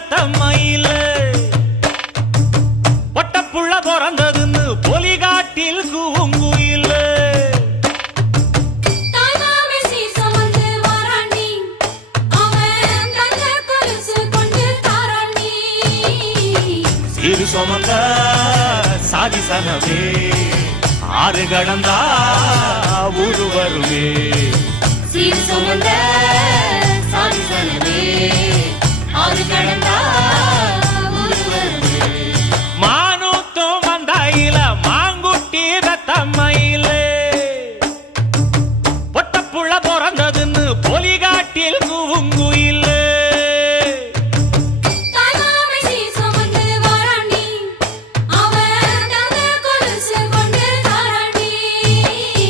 வளர்த்த மயில பொட்டப்புள்ள பிறந்ததுன்னு பொலிகாட்டில் கூங்குயில சிறு சுமந்த சாதி சனவே ஆறு கடந்தா